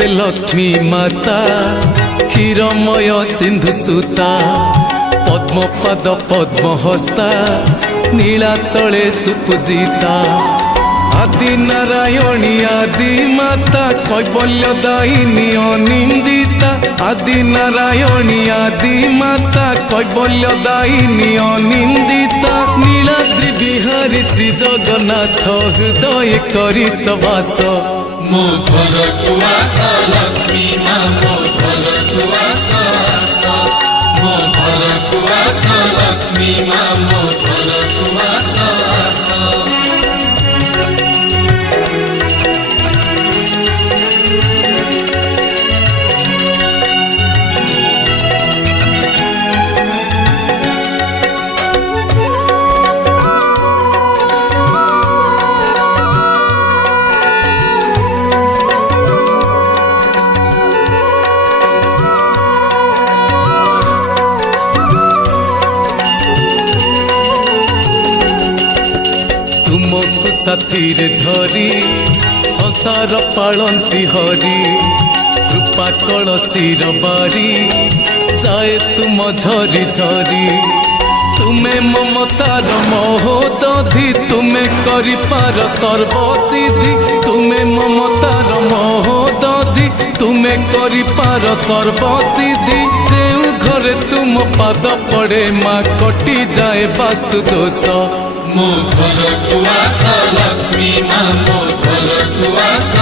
नमस्ते लक्ष्मी माता क्षीरमय सिंधु सुता पद्मपद पद्महस्ता नीलाचले सुपूजिता आदि नारायणी आदि माता कैवल्यदायिनी अनिंदिता आदि नारायणी आदि माता कैवल्यदायिनी अनिंदिता नीलाद्रि बिहारी श्री जगन्नाथ हृदय करिच वास मो घर को आस लक्ष्मी माँ मो घर को आस मो घर को आस लक्ष्मी माँ मो घर को आस तुमको साथी रे धरी संसार पालंती हरि कृपा कलसीर बारी जाए तुम झरी झरी तुमे ममतार महोदधि तुमे करिपार सर्वसिद्धि तुमे ममतार महोदधि तुमे करिपार सर्वसिद्धि जेउ घरे तुम पाद पड़े माँ कटि जाए वास्तु दोष मो घर को आस लक्ष्मी माँ मो घर को आस।